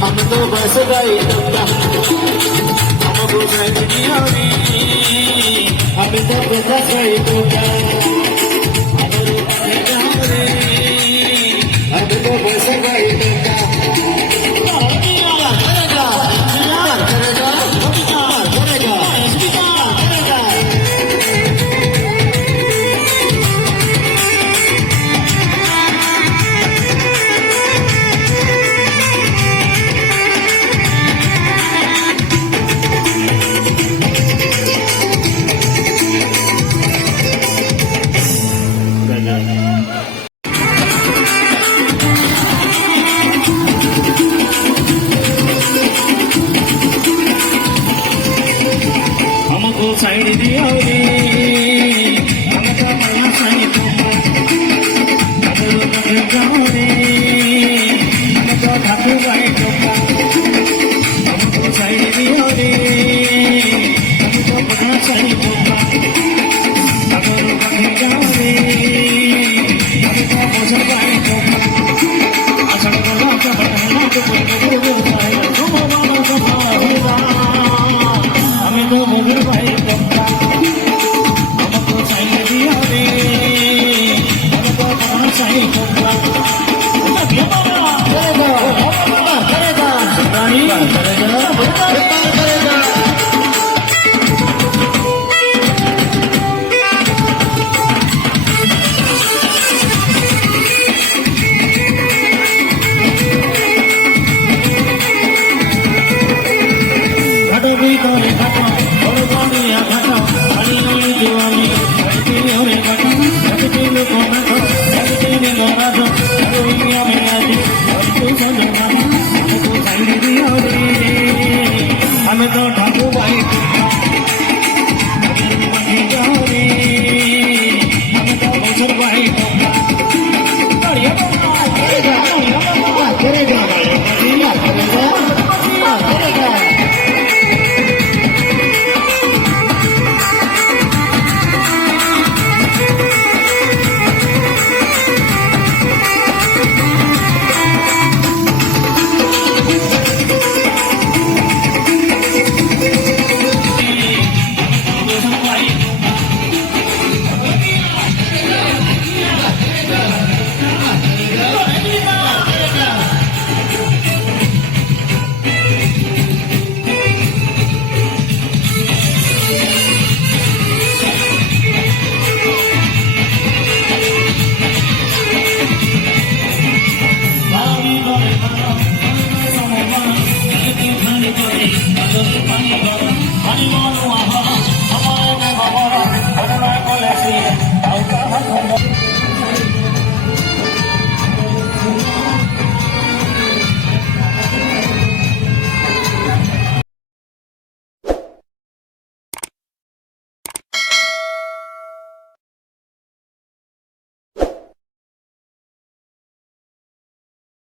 हम तो बस गए हमको सैनिया हम तो बस गए हम तो बस गए हमको साइड दिया रे हमको माया साइड हमको जाओ रे हमको ठाकुर भाई टोका हमको साइड दिया रे हमको माया साइड हमको जाओ रे हमको मोजा भाई टोका आषाढ़ बोला का बना तो बोल भाई तो मोगर भाई टोका हमको चाहिए दिया रे हमको कहाँ चाहिए टोका